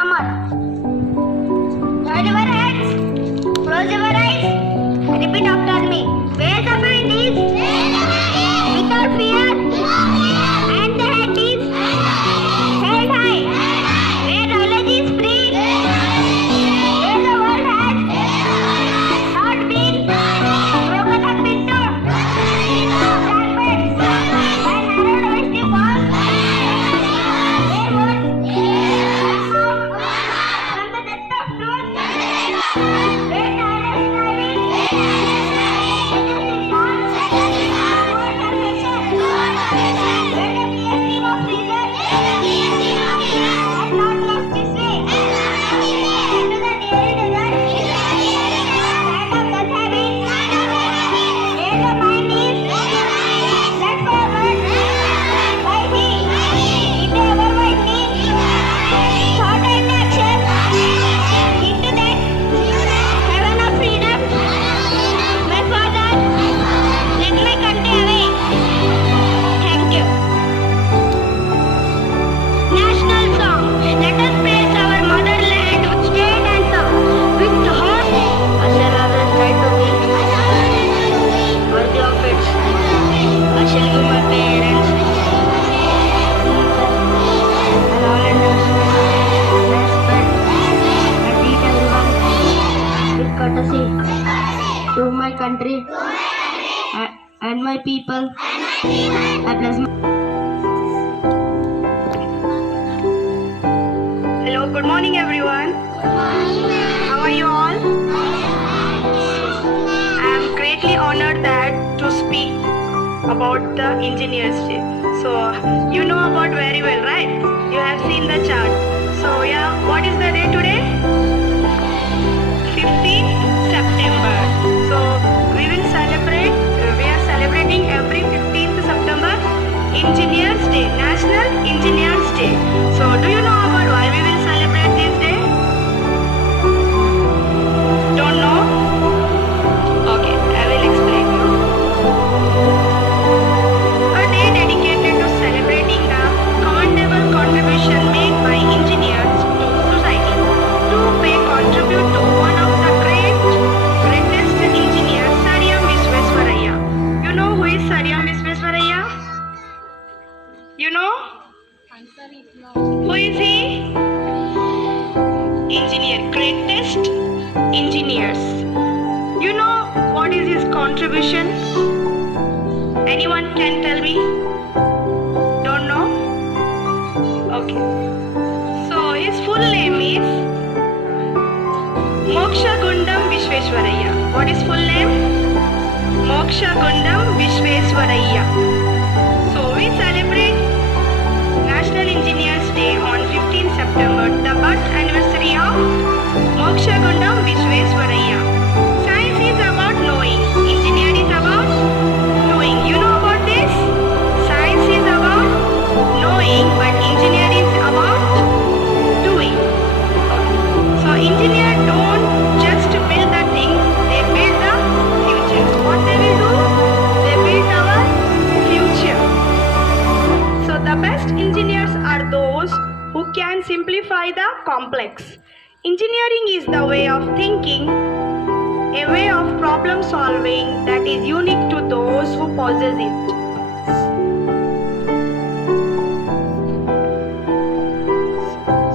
summer. Turn your heads, close your eyes, repeat after me. Where the mind is, without fear, and the head is held high. Where knowledge is free, where the world has not been broken up into fragments by narrow dusty walls. Where words from the depth of truth, where tireless striving National song. Let us praise our motherland, state anthem with heart. I shall always try to be worthy of it. I shall give my parents and all elders respect and treat everyone with courtesy to my country and my people. I bless my Hello, good morning everyone. How are you all? I am greatly honored that to speak about the Engineers Day. So, you know about very well, right? You have seen the chart. So, yeah, what is the day today? 15th September. So, we are celebrating every 15th September Engineers Day, National Engineers Day. So, do you know about why we will celebrate this day? Don't know? Okay, I will explain you. A day dedicated to celebrating the commendable contribution made by engineers to society to contribute to one of the greatest engineers, Sir M. Visvesvaraya. You know who is Sir M. Visvesvaraya? You know? Who is he? Engineer, greatest engineers. You know what is his contribution? Anyone can tell me? Don't know? Okay. So his full name is Moksha Gundam Visvesvaraya. What is full name? Moksha Gundam Visvesvaraya. So we celebrate National Engineers Day on 15th September, the birth anniversary of Moksha Gundam Visvesvaraya. Science is about knowing, engineering is about doing. You know about this? Science is about knowing, but engineering is about doing. So engineers don't just build the things, they build the future. What they will do? They build our future. So the best engineers are those who can simplify the complex. Engineering is the way of thinking, a way of problem solving that is unique to those who possess it.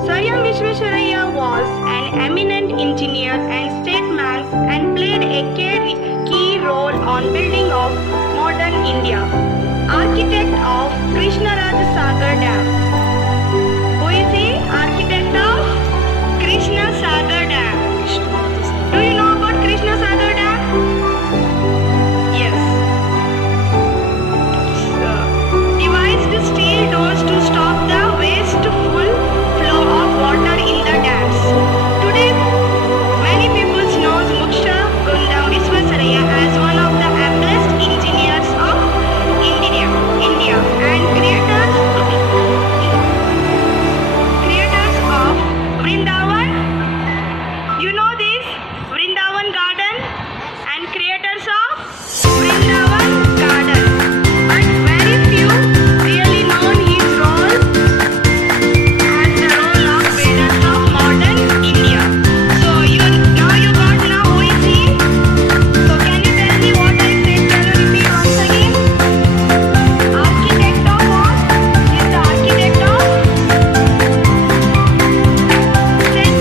Sir M. Visvesvaraya was an eminent engineer and statesman and played a key role on building of modern India. Architect of Krishnaraj Sagar Dam,